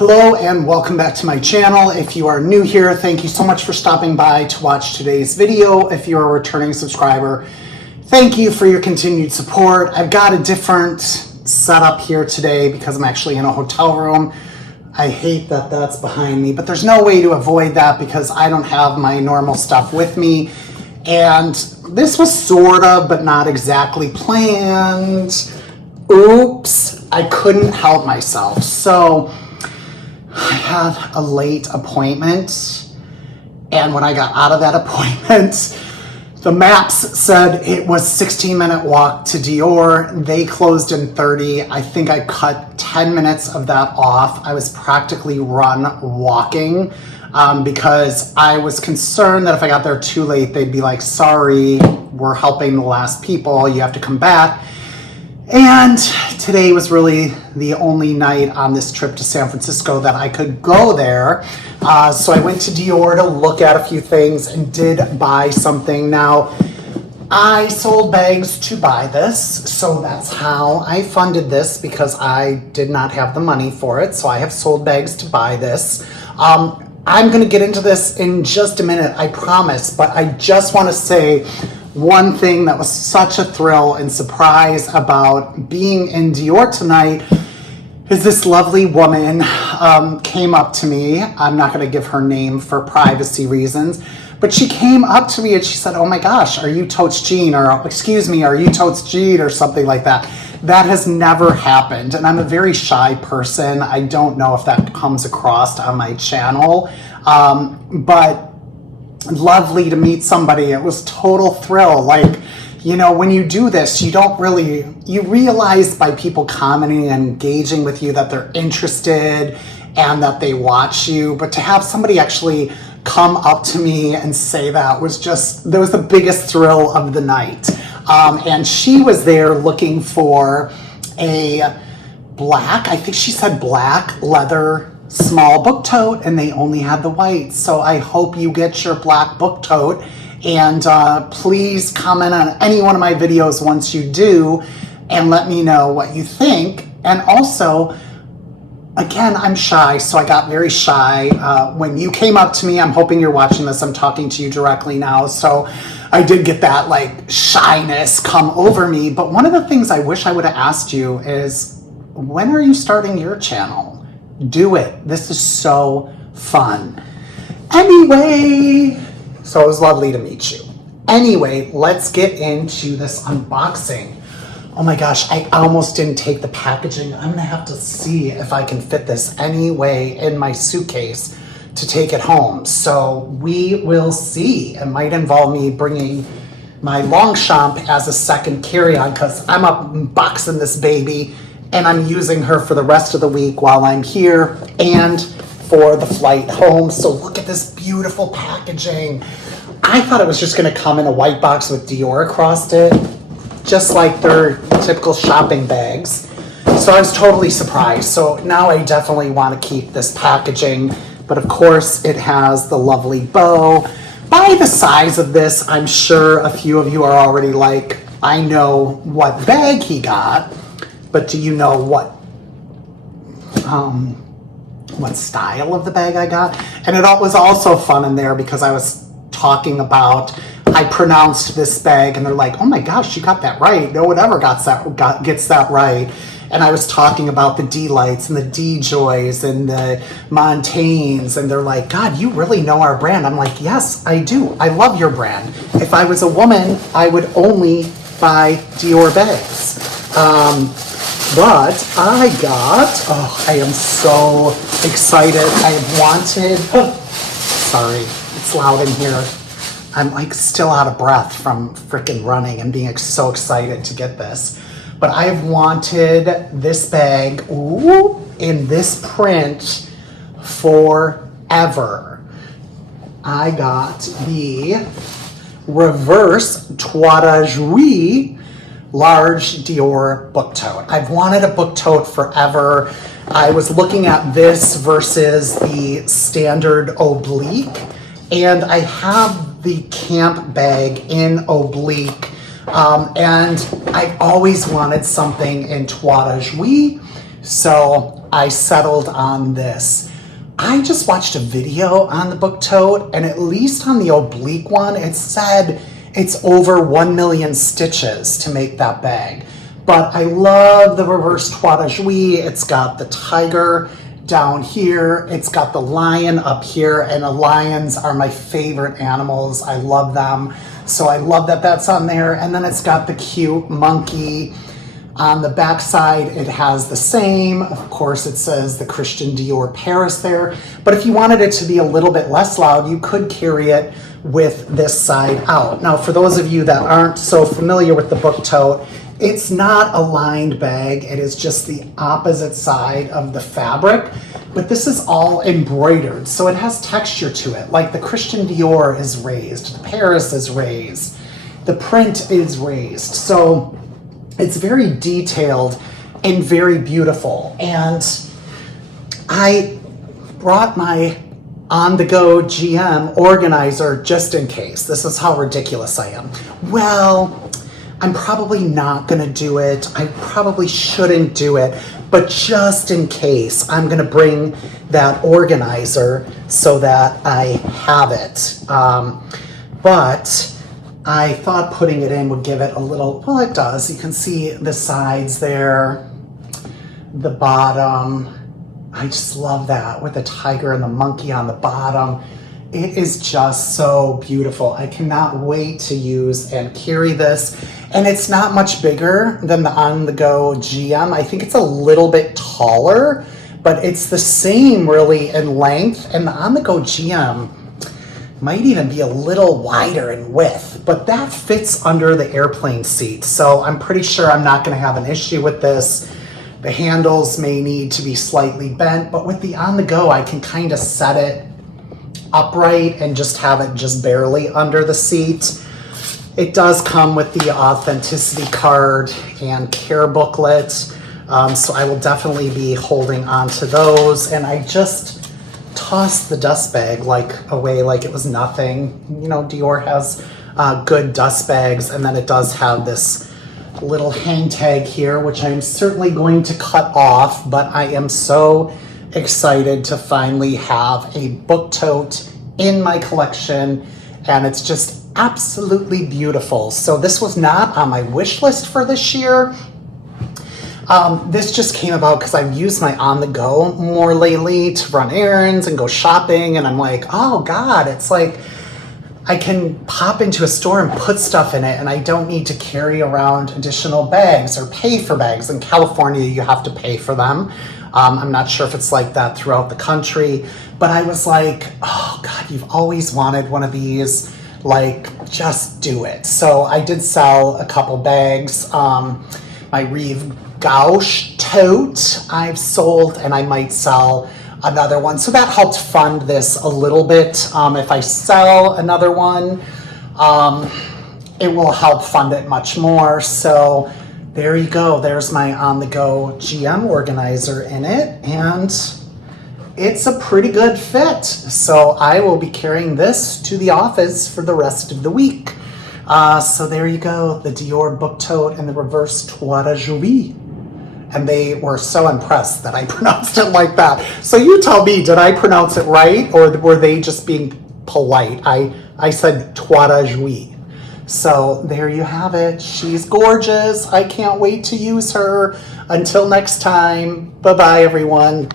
Hello and welcome back to my channel. If you are new here, thank you so much for stopping by to watch today's video. If you're a returning subscriber, thank you for your continued support. I've got a different setup here today because I'm actually in a hotel room. I hate that that's behind me, but there's no way to avoid that because I don't have my normal stuff with me. And this was sort of, but not exactly planned. Oops, I couldn't help myself. So I had a late appointment, and when I got out of that appointment, the maps said it was 16-minute walk to Dior. They closed in 30. I think I cut 10 minutes of that off. I was practically run walking because I was concerned that if I got there too late, they'd be like, sorry, we're helping the last people. You have to come back. And today was really the only night on this trip to San Francisco that I could go there. So I went to Dior to look at a few things and did buy something. Now, I sold bags to buy this, so that's how I funded this because I did not have the money for it. So I have sold bags to buy this. I'm going to get into this in just a minute, I promise, but I just want to say one thing that was such a thrill and surprise about being in Dior tonight is this lovely woman came up to me. I'm not going to give her name for privacy reasons, but she came up to me and she said, oh my gosh, are you Totes Jean? Or excuse me, are you Totes Jean? Or something like that. That has never happened. And I'm a very shy person. I don't know if that comes across on my channel, but lovely to meet somebody. It was total thrill. Like, you know, when you do this, you realize by people commenting and engaging with you that they're interested and that they watch you. But to have somebody actually come up to me and say that was the biggest thrill of the night. And she was there looking for a black, I think she said black leather small book tote, and they only had the white. So I hope you get your black book tote, and please comment on any one of my videos once you do and let me know what you think. And also, again, I'm shy, so I got very shy when you came up to me. I'm hoping you're watching this. I'm talking to you directly now, so I did get that like shyness come over me. But one of the things I wish I would have asked you is, when are you starting your channel? Do it. This is so fun. Anyway, so it was lovely to meet you. Anyway, let's get into this unboxing. Oh my gosh, I almost didn't take the packaging. I'm gonna have to see if I can fit this anyway in my suitcase to take it home. So we will see. It might involve me bringing my Longchamp as a second carry-on because I'm unboxing this baby and I'm using her for the rest of the week while I'm here and for the flight home. So look at this beautiful packaging. I thought it was just gonna come in a white box with Dior across it, just like their typical shopping bags. So I was totally surprised. So now I definitely wanna keep this packaging, but of course it has the lovely bow. By the size of this, I'm sure a few of you are already like, I know what bag he got. But do you know what style of the bag I got? And it was also fun in there because I was talking about, I pronounced this bag and they're like, oh my gosh, you got that right. No one ever gets that right. And I was talking about the D-Lights and the D-Joys and the Montaignes, and they're like, God, you really know our brand. I'm like, yes, I do. I love your brand. If I was a woman, I would only buy Dior bags. But I am so excited. Sorry, it's loud in here. I'm like still out of breath from freaking running and being so excited to get this. But I've wanted this bag in this print forever. I got the reverse Toitage large Dior book tote. I've wanted a book tote forever. I was looking at this versus the standard oblique, and I have the camp bag in oblique, and I always wanted something in Toitage So I settled on this. I just watched a video on the book tote, and at least on the oblique one, it said it's over 1 million stitches to make that bag. But I love the reverse toit de jouy. It's got the tiger down here. It's got the lion up here, and the lions are my favorite animals. I love them. So I love that that's on there. And then it's got the cute monkey. On the back side, it has the same. Of course, it says the Christian Dior Paris there. But if you wanted it to be a little bit less loud, you could carry it with this side out. Now, for those of you that aren't so familiar with the book tote, it's not a lined bag. It is just the opposite side of the fabric. But this is all embroidered, so it has texture to it. Like the Christian Dior is raised, the Paris is raised, the print is raised. So it's very detailed and very beautiful. And I brought my on-the-go GM organizer just in case. This is how ridiculous I am. Well, I'm probably not gonna do it. I probably shouldn't do it, but just in case, I'm gonna bring that organizer so that I have it. But I thought putting it in would give it a little, well, it does. You can see the sides there, the bottom. I just love that with the tiger and the monkey on the bottom. It is just so beautiful. I cannot wait to use and carry this. And it's not much bigger than the on-the-go GM. I think it's a little bit taller, but it's the same really in length. And the on-the-go GM might even be a little wider in width, but that fits under the airplane seat. So I'm pretty sure I'm not gonna have an issue with this. The handles may need to be slightly bent, but with the on-the-go, I can kind of set it upright and just have it just barely under the seat. It does come with the authenticity card and care booklet, so I will definitely be holding on to those. And I just tossed the dust bag away like it was nothing. You know, Dior has good dust bags, and then it does have this little hang tag here, which I'm certainly going to cut off, but I am so excited to finally have a book tote in my collection, and it's just absolutely beautiful. So this was not on my wish list for this year. This just came about because I've used my on-the-go more lately to run errands and go shopping, and I'm like, oh God, it's like I can pop into a store and put stuff in it, and I don't need to carry around additional bags or pay for bags. In California, you have to pay for them. I'm not sure if it's like that throughout the country, but I was like, oh God, you've always wanted one of these, like, just do it. So I did sell a couple bags. My Reeve Gauche tote I've sold, and I might sell another one. So that helped fund this a little bit. If I sell another one, it will help fund it much more. So there you go. There's my on-the-go GM organizer in it, and it's a pretty good fit. So I will be carrying this to the office for the rest of the week. So there you go, the Dior book tote and the reverse toit de jouy. And they were so impressed that I pronounced it like that. So you tell me, did I pronounce it right, or were they just being polite? I said toit de jouy. So there you have it. She's gorgeous. I can't wait to use her. Until next time, bye-bye, everyone.